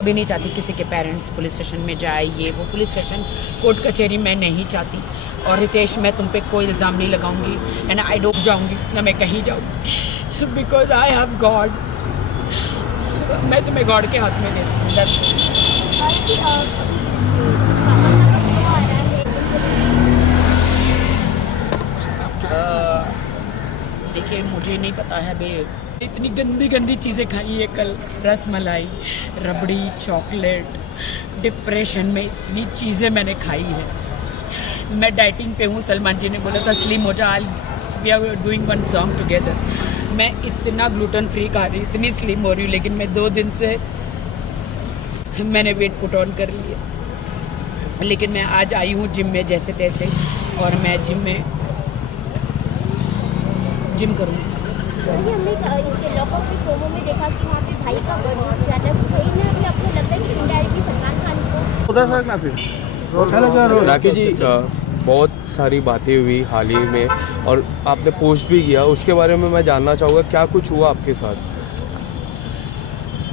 कभी नहीं चाहती किसी के पेरेंट्स पुलिस स्टेशन में जाए, ये वो पुलिस स्टेशन कोर्ट कचहरी मैं नहीं चाहती। और रितेश, मैं तुम पे कोई इल्ज़ाम नहीं लगाऊंगी एंड आई डूब जाऊंगी ना मैं कहीं जाऊंगी, बिकॉज आई हैव गॉड। मैं तुम्हें गॉड के हाथ में देती हूँ। देखिए, मुझे नहीं पता है बे, इतनी गंदी गंदी चीज़ें खाई है कल, रस मलाई, रबड़ी, चॉकलेट, डिप्रेशन में इतनी चीज़ें मैंने खाई है। मैं डाइटिंग पे हूँ, सलमान जी ने बोला था स्लिम हो जा, we are doing one song together. मैं इतना ग्लूटेन फ्री खा रही हूँ, इतनी स्लिम हो रही हूँ, लेकिन मैं 2 दिन से मैंने वेट पुट ऑन कर लिया। लेकिन मैं आज आई हूँ जिम में जैसे तैसे, और मैं जिम करूँगी। हमने लॉकअप के प्रोमो में देखा कि वहाँ पे भाई का बर्थ ज़्यादा सही में अभी आपको लगता है कि इनडायरेक्टली सलमान खान को राखी जी, बहुत सारी बातें हुई हाल ही में और आपने पोस्ट भी किया, उसके बारे में मैं जानना चाहूँगा क्या कुछ हुआ आपके साथ?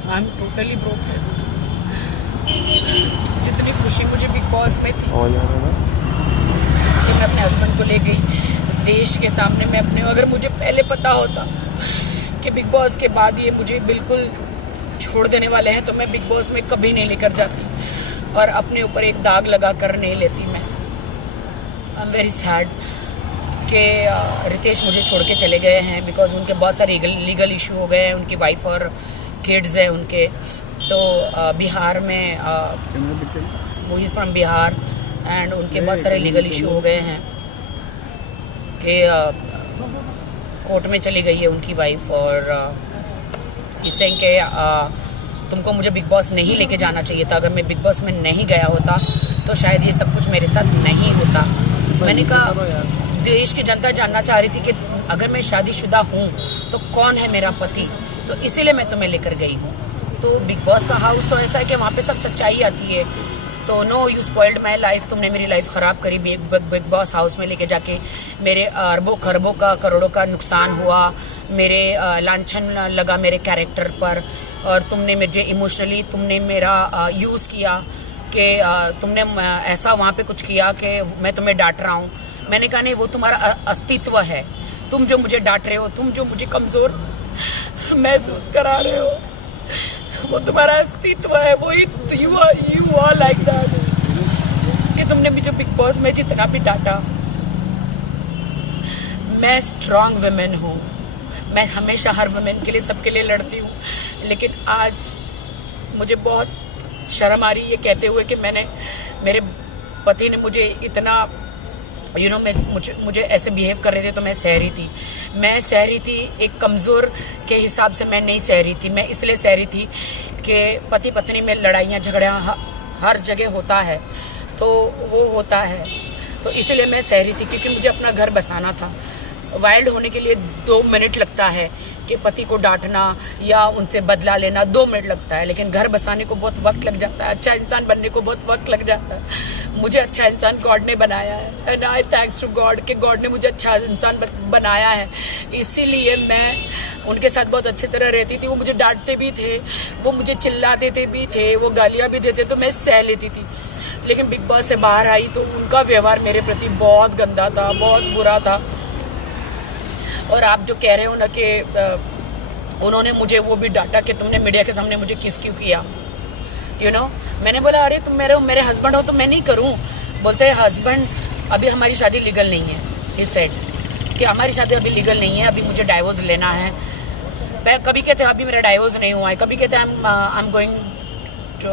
I am totally broken. जितनी खुशी मुझे बिग बॉस में थी कि मैं अपने हस्बैंड को ले गई देश के सामने, मैं अपने, अगर मुझे पहले पता होता कि बिग बॉस के बाद ये मुझे बिल्कुल छोड़ देने वाले हैं तो मैं बिग बॉस में कभी नहीं लेकर जाती और अपने ऊपर एक दाग लगा कर नहीं लेती। मैं आई एम वेरी सैड कि रितेश मुझे छोड़ के चले गए हैं, बिकॉज उनके बहुत सारे लीगल इशू हो गए हैं, उनकी वाइफ और किड्स हैं उनके। तो बिहार में, वो इज़ फ्रॉम बिहार, एंड उनके बहुत सारे लीगल इशू हो गए हैं कि कोर्ट में चली गई है उनकी वाइफ, और इससे कि तुमको मुझे बिग बॉस नहीं लेके जाना चाहिए था। अगर मैं बिग बॉस में नहीं गया होता तो शायद ये सब कुछ मेरे साथ नहीं होता। मैंने कहा, देश की जनता जानना चाह रही थी कि अगर मैं शादीशुदा हूँ तो कौन है मेरा पति, तो इसीलिए मैं तुम्हें लेकर गई हूँ। तो बिग बॉस का हाउस तो ऐसा है कि वहाँ पे सब सच्चाई आती है। तो no, you spoiled my life, तुमने मेरी लाइफ ख़राब करी बिग बॉस हाउस में लेके जाके। मेरे अरबों खरबों का, करोड़ों का नुकसान हुआ, मेरे लांछन लगा मेरे कैरेक्टर पर, और तुमने मुझे इमोशनली तुमने मेरा यूज़ किया कि तुमने ऐसा वहाँ पे कुछ किया कि मैं तुम्हें डांट रहा हूँ। मैंने कहा नहीं, वो तुम्हारा अस्तित्व है, तुम जो मुझे डांट रहे हो, तुम जो मुझे कमज़ोर महसूस करा रहे हो, वो तुम्हारा अस्तित्व है, वो यू आर लाइक दैट। कि तुमने मुझे बिग बॉस में जितना भी डांटा, मैं स्ट्रॉन्ग वुमेन हूँ, मैं हमेशा हर वुमेन के लिए, सबके लिए लड़ती हूँ। लेकिन आज मुझे बहुत शर्म आ रही है ये कहते हुए कि मेरे पति ने मुझे इतना मुझे ऐसे बिहेव कर रहे थे, तो मैं सह रही थी। एक कमज़ोर के हिसाब से मैं नहीं सह रही थी। मैं इसलिए सह रही थी कि पति पत्नी में लड़ाइयाँ झगड़ियाँ हर जगह होता है, तो वो होता है, तो इसलिए मैं सह रही थी, क्योंकि मुझे अपना घर बसाना था। वाइल्ड होने के लिए 2 मिनट लगता है कि पति को डांटना या उनसे बदला लेना 2 मिनट लगता है, लेकिन घर बसाने को बहुत वक्त लग जाता है, अच्छा इंसान बनने को बहुत वक्त लग जाता है। मुझे अच्छा इंसान गॉड ने बनाया है, and I thanks to God कि गॉड ने मुझे अच्छा इंसान बनाया है। इसीलिए मैं उनके साथ बहुत अच्छी तरह रहती थी। वो मुझे डांटते भी थे, वो मुझे चिल्ला देते भी थे, वो गालियाँ भी देते, तो मैं सह लेती थी। लेकिन बिग बॉस से बाहर आई तो उनका व्यवहार मेरे प्रति बहुत गंदा था, बहुत बुरा था। और आप जो कह रहे हो ना कि उन्होंने मुझे वो भी डांटा कि तुमने मीडिया के सामने मुझे किस क्यों किया, मैंने बोला अरे तुम मेरे हस्बैंड हो तो मैं नहीं करूं। बोलते हैं हस्बैंड, अभी हमारी शादी लीगल नहीं है। ही सेड कि हमारी शादी अभी लीगल नहीं है, अभी मुझे डाइवोर्स लेना है। कभी कहते हैं अभी मेरा डाइवोर्स नहीं हुआ है, कभी कहते हैं I am going to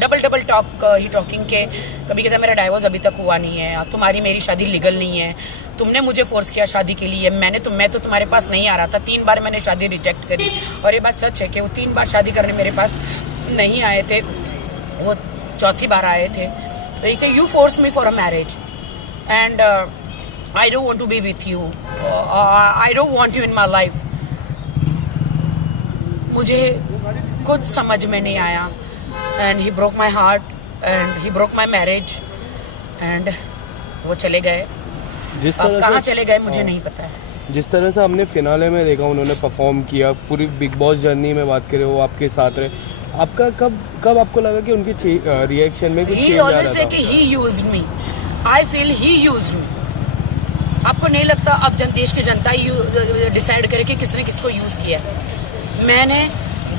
double talk he talking के, कभी कहते हैं मेरा डाइवोर्स अभी तक हुआ नहीं है, तुम्हारी मेरी शादी लीगल नहीं है, तुमने मुझे फोर्स किया शादी के लिए, मैं तो तुम्हारे पास नहीं आ रहा था। 3 बार मैंने शादी रिजेक्ट करी, और ये बात सच है कि वो 3 बार शादी करने मेरे पास नहीं आए थे, वो 4थी बार आए थे। तो ये you force me for a marriage and I don't want to be with you, I don't want you in my life. मुझे कुछ समझ में नहीं आया, and he broke my heart and he broke my marriage, and वो चले गए। अब कहाँ चले गए मुझे नहीं पता है। जिस तरह से हमने फिनाले में देखा उन्होंने परफॉर्म किया, पूरी बिग बॉस जर्नी में बात करें वो आपके साथ रहे, आपका कब आपको लगा कि उनके रिएक्शन में कुछ He चेंज आ always रहा say था? कि he used me. I feel he used me. आपको नहीं लगता अब देश की जनता ही डिसाइड करे कि किसने किसको यूज किया? मैंने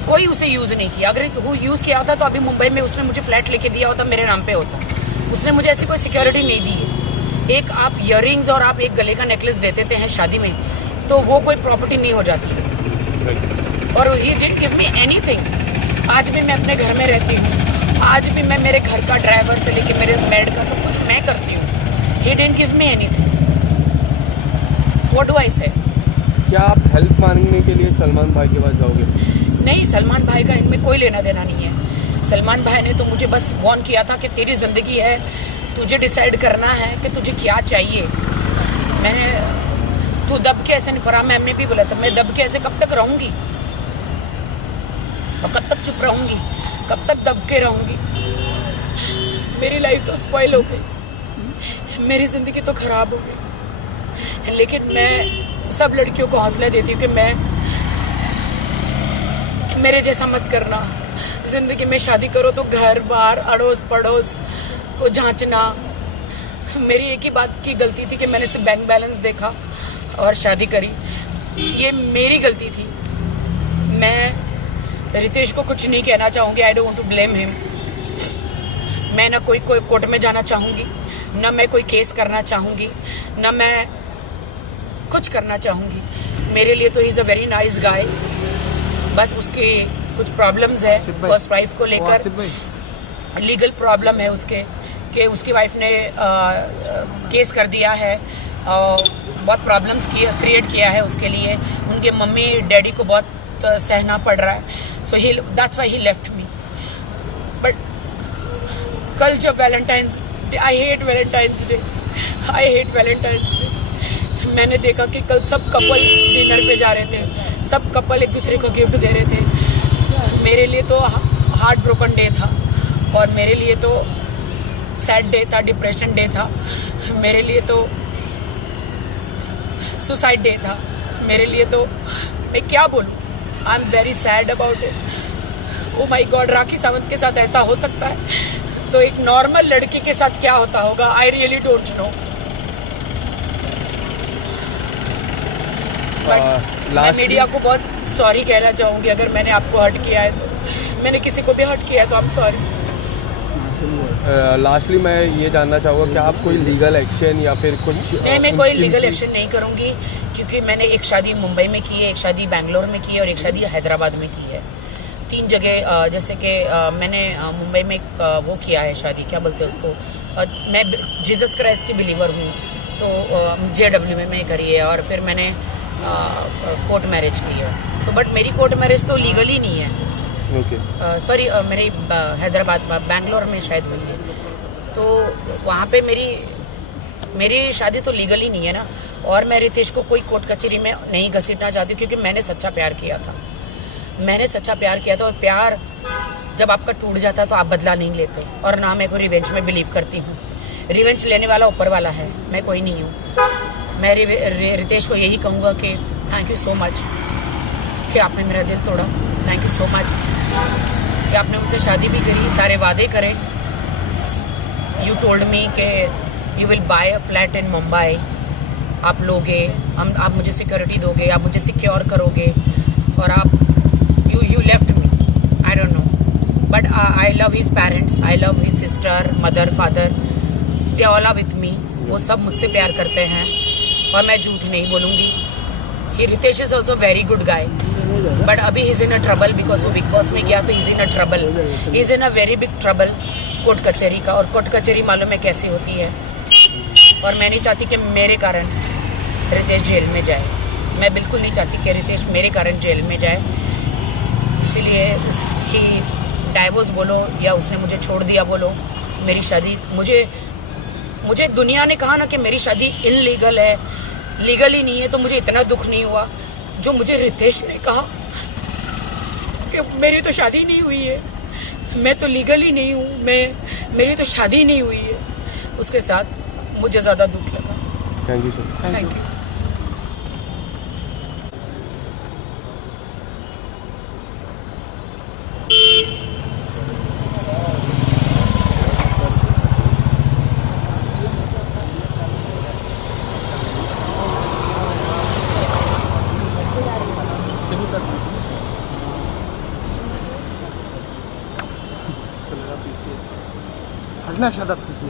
कोई उसे यूज नहीं किया। अगर वो यूज किया होता तो अभी मुंबई में उसने मुझे फ्लैट लेके दिया होता, मेरे नाम पे होता। उसने मुझे ऐसी कोई सिक्योरिटी नहीं दी। एक आप इयररिंग्स और आप एक गले का नेकलेस दे देते हैं शादी में, तो वो कोई प्रॉपर्टी नहीं हो जाती है। और he didn't give me anything. आज भी मैं अपने घर में रहती हूँ, आज भी मैं मेरे घर का ड्राइवर से लेके मेरे मेड का सब कुछ मैं करती हूँ। He didn't give me anything. What do I से? क्या आप हेल्प मांगने के लिए सलमान भाई के पास जाओगे? नहीं, सलमान भाई का इनमें कोई लेना देना नहीं है। सलमान भाई ने तो मुझे बस वार्न किया था कि तेरी ज़िंदगी है, तुझे डिसाइड करना है कि तुझे क्या चाहिए। तू दब के ऐसे नहीं, फराह मैम ने भी बोला था, मैं दब के ऐसे कब तक रहूँगी और कब तक चुप रहूँगी, कब तक दब के रहूँगी? मेरी लाइफ तो स्पॉइल हो गई, मेरी ज़िंदगी तो ख़राब हो गई। लेकिन मैं सब लड़कियों को हौसला देती हूँ कि मेरे जैसा मत करना। ज़िंदगी में शादी करो तो घर बार अड़ोस पड़ोस को जांचना। मेरी एक ही बात की गलती थी कि मैंने सिर्फ बैंक बैलेंस देखा और शादी करी। ये मेरी गलती थी। मैं रितेश को कुछ नहीं कहना चाहूँगी। I don't want to blame him. मैं ना कोई कोर्ट में जाना चाहूँगी, ना मैं कोई केस करना चाहूँगी, ना मैं कुछ करना चाहूँगी। मेरे लिए तो he is a very nice guy. बस उसके कुछ प्रॉब्लम्स है फर्स्ट वाइफ को लेकर, लीगल प्रॉब्लम है उसके कि उसकी वाइफ ने केस कर दिया है और बहुत प्रॉब्लम्स क्रिएट किया है उसके लिए। उनके मम्मी डैडी को बहुत सहना पड़ रहा है। So he that's why he left me. But कल जब Valentine's Day, I hate Valentine's Day, मैंने देखा कि कल सब कपल डिनर पे जा रहे थे, सब कपल एक दूसरे को गिफ्ट दे रहे थे। मेरे लिए तो हार्ट ब्रोकन डे था और मेरे लिए तो सैड डे था, डिप्रेशन डे था, मेरे लिए तो सुसाइड डे था, मेरे लिए तो मैं क्या बोलूँ। I am very sad about it. Oh my God, Rakhi Sawant के साथ ऐसा हो सकता है तो एक नॉर्मल लड़की के साथ क्या होता होगा? I really don't know. मैं मीडिया को बहुत सॉरी कहना चाहूँगी अगर मैंने आपको हर्ट किया है तो। मैंने किसी को भी हर्ट किया है तो आई एम सॉरी। लास्टली मैं ये जानना चाहूँगा कि आप कोई लीगल एक्शन या फिर कुछ? नहीं, मैं कोई लीगल एक्शन नहीं करूँगी क्योंकि मैंने एक शादी मुंबई में की है, एक शादी बेंगलोर में की है और एक शादी हैदराबाद में की है। 3 जगह जैसे कि मैंने मुंबई में वो किया है शादी, क्या बोलते हैं उसको, मैं जीसस क्राइस्ट की बिलीवर हूँ तो JW में करी है। और फिर मैंने कोर्ट मैरिज की है तो बट मेरी कोर्ट मैरिज तो लीगली नहीं है। सॉरी, मेरी हैदराबाद बेंगलोर में शायद हुई है तो वहाँ पे मेरी शादी तो लीगली नहीं है ना। और मैं रितेश को कोई कोर्ट कचहरी में नहीं घसीटना चाहती क्योंकि मैंने सच्चा प्यार किया था। और प्यार जब आपका टूट जाता है तो आप बदला नहीं लेते। और ना मैं को रिवेंज में बिलीव करती हूँ। रिवेंज लेने वाला ऊपर वाला है, मैं कोई नहीं हूँ। मैं रितेश को यही कहूँगा कि थैंक यू सो मच कि आपने मेरा दिल तोड़ा। थैंक यू सो मच कि आपने मुझसे शादी भी करी, सारे वादे करे। यू टोल्ड मी कि you will buy a flat in Mumbai. आप लोगे, आप मुझे सिक्योरिटी दोगे, आप मुझे सिक्योर करोगे और आप you left me. I don't know but I love his parents, I love his sister, mother, father, they all are with me. वो सब मुझसे प्यार करते हैं और मैं झूठ नहीं बोलूँगी। He Ritesh is also very good guy but अभी he is in a trouble because वो बिग बॉस में गया तो he is in a trouble. He is in a very big trouble court कचहरी का। और कोर्ट कचहरी मालूम है कैसी होती है। और मैं नहीं चाहती कि मेरे कारण रितेश जेल में जाए। मैं बिल्कुल नहीं चाहती कि रितेश मेरे कारण जेल में जाए। इसीलिए उसकी डाइवोर्स बोलो या उसने मुझे छोड़ दिया बोलो, मेरी शादी मुझे दुनिया ने कहा ना कि मेरी शादी इनलीगल है, लीगल ही नहीं है, तो मुझे इतना दुख नहीं हुआ जो मुझे रितेश ने कहा कि मेरी तो शादी नहीं हुई है, मैं तो लीगल ही नहीं हूँ, मेरी तो शादी नहीं हुई है। उसके साथ मुझे ज़्यादा दुख लगा। Thank you sir. Thank you. नशा दत्त थी